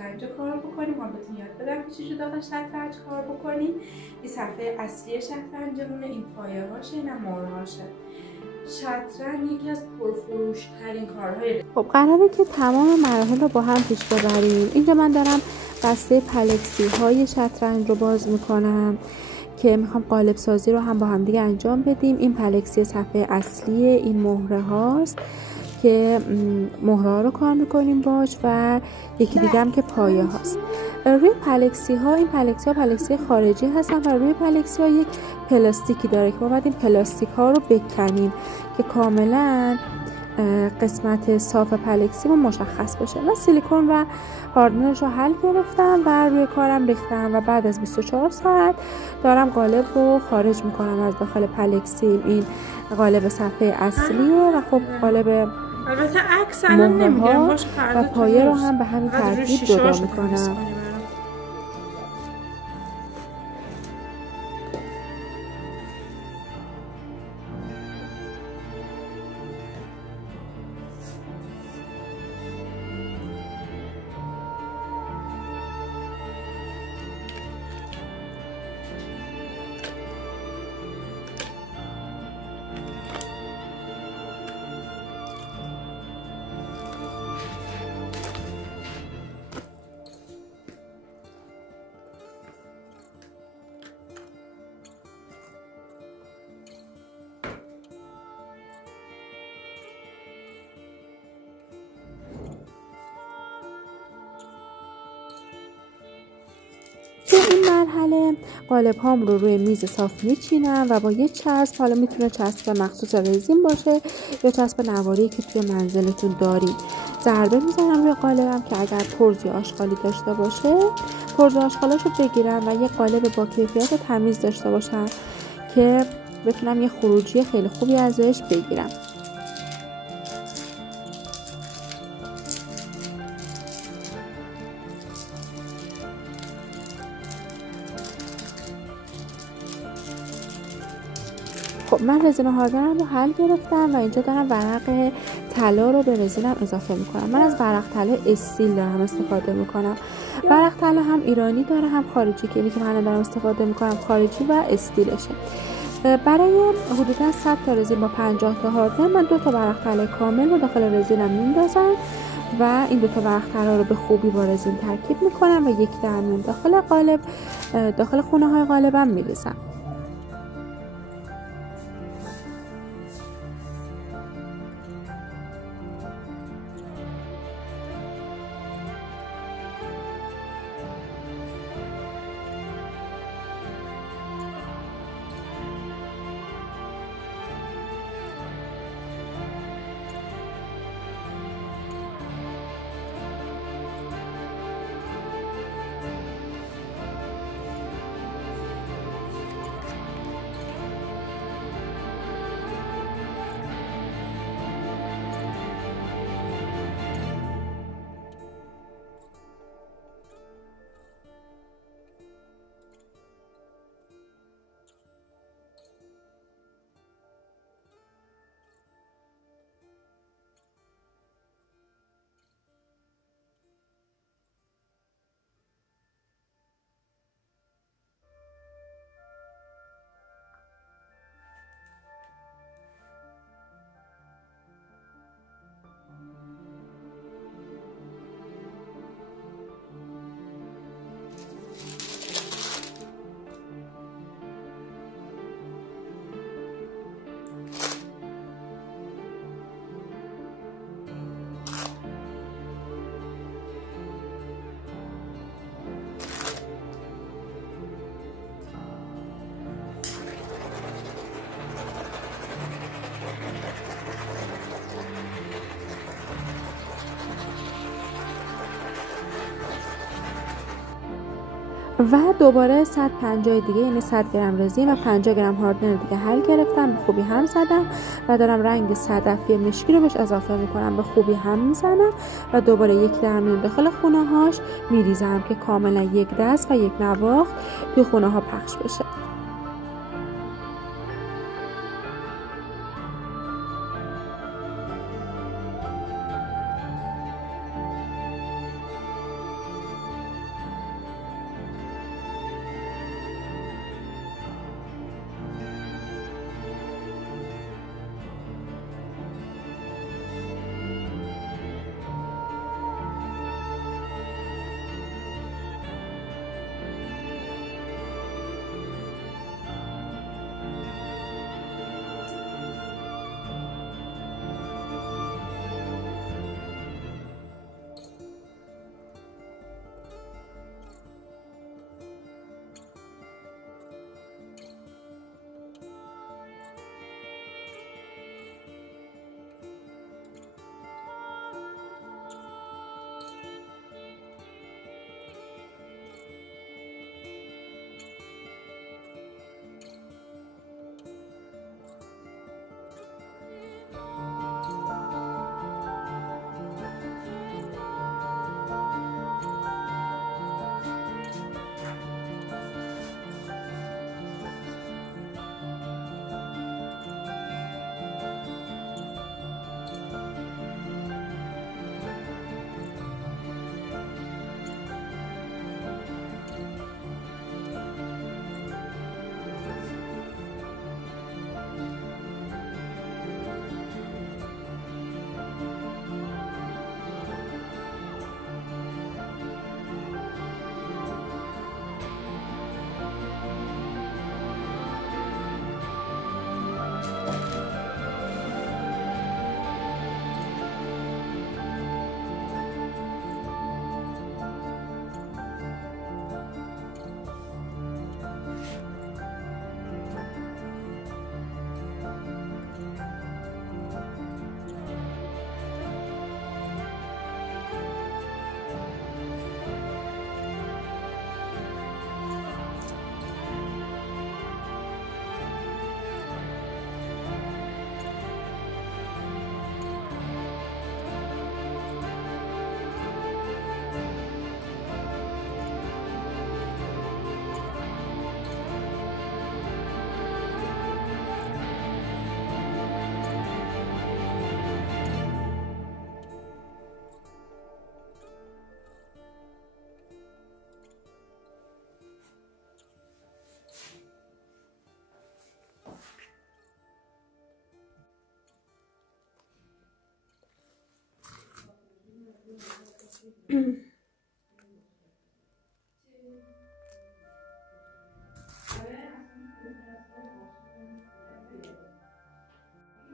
شطرنج کار بکنیم. ما بهتون یاد بدم که چجوری داخل شطرنج کار بکنیم. این صفحه اصلی شطرنجمونه، این پایه هاشه، این مهره هاشه. شطرنج یکی از پرفروش ترین کارهای. خب قراره که تمام مراحل رو با هم پیش ببریم. اینجا من دارم بسته پلکسی های شطرنج رو باز میکنم که میخوام قالب سازی رو هم با هم دیگه انجام بدیم. این پلکسی صفحه اصلی، این مهره هاست که مهره ها رو کار میکنیم باش و یکی دیگه هم که پایه هاست. روی پلکسی ها، این پلکسی ها پلکسی خارجی هستن و روی پلکسی ها یک پلاستیکی داره که ما باید این پلاستیک ها رو بکنیم که کاملا قسمت صاف پلکسی رو مشخص بشه. و سیلیکون و هاردنرش رو حل گرفتم و روی کارم ریختم و بعد از 24 ساعت دارم قالب رو خارج میکنم از داخل پلکسی. این قالب صفحه اصلیه و خب قالب البته عکس الان نمیگیرم باشه، و پایه رو هم به همین ترتیب جدا میکنم. تو این مرحله قالب هام رو روی میز صاف میچینم و با یه چسب، حالا میتونه چسب مخصوص رزین باشه یا چسب نواری که توی منزلتون دارید، ضربه میزنم روی قالبم که اگر پرز یا آشغالی داشته باشه پرز و آشغالاشو بگیرم و یه قالب با کیفیت و تمیز داشته باشم که بتونم یه خروجی خیلی خوبی ازش بگیرم. خب من رزین هاردنرم رو حل گرفتم و اینجا دارم ورق طلا رو به رزینم اضافه میکنم. من از ورق طلا استیل دارم استفاده میکنم. ورق طلا هم ایرانی داره هم خارجی که اینی که من دارم استفاده میکنم خارجی و استیلشه. برای حدودا 100 تا رزین با 50 تا هاردنر من 2 تا ورق طلا کامل رو داخل رزینم میندازم و این 2 تا ورق طلا رو به خوبی با رزین ترکیب میکنم و یک درمیون داخل قالب، داخل خونه های قالبم میریزم. و دوباره 150 دیگه یعنی 100 گرم رزین و 50 گرم هاردنر دیگه حل گرفتم، به خوبی هم زدم و دارم رنگ صدفی مشکی رو بهش اضافه میکنم، به خوبی هم میزنم و دوباره یک درمیون داخل خونه هاش میریزم که کاملا یک دست و یک نواخت توی خونه ها پخش بشه.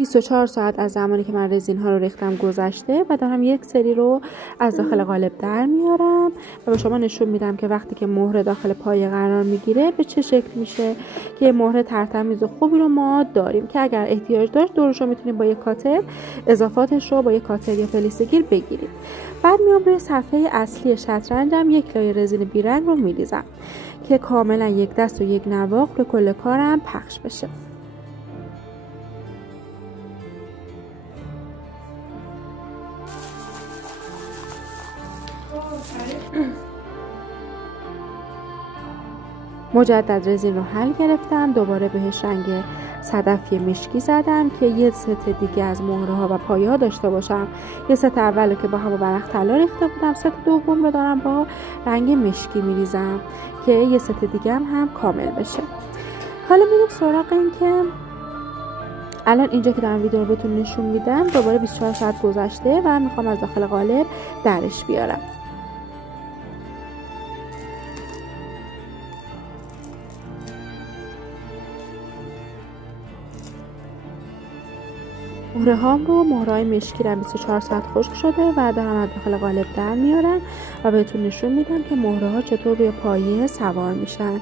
(24 ساعت از زمانی که من رزین ها رو ریختم گذشته و دارم یک سری رو از داخل قالب در میارم و به شما نشون میدم که وقتی که مهر داخل پایه قرار میگیره به چه شکل میشه که یه مهر ترتمیز و خوبی رو ما داریم که اگر احتیاج داشت دورش رو میتونیم با یک کاتر اضافاتش رو با یک کاتر یا فلیسگیر بگیریم. بعد میام روی صفحه اصلی شطرنجم یک لایه رزین بیرنگ رو میریزم که کاملا یک دست و یک نواق به کل کارم پخش بشه. مجدد رزین رو حل گرفتم، دوباره بهش رنگ صدفی مشکی زدم که یه ست دیگه از مهره ها و پایه ها داشته باشم. یه ست اول که با هم ورق طلا ریخته بودم، ست دوم رو دارم با رنگ مشکی میریزم که یه ست دیگه هم کامل بشه. حالا میریم سراغ این که الان اینجا که دارم ویدیو رو بهتون نشون میدم دوباره 24 ساعت گذشته و میخوام از داخل قالب درش بیارم. مهره هام رو مهرهای مشکی رو 24 ساعت خشک شده و دارم از داخل قالب در میارم و بهتون نشون میدم که مهره ها چطور روی پایه سوار میشن.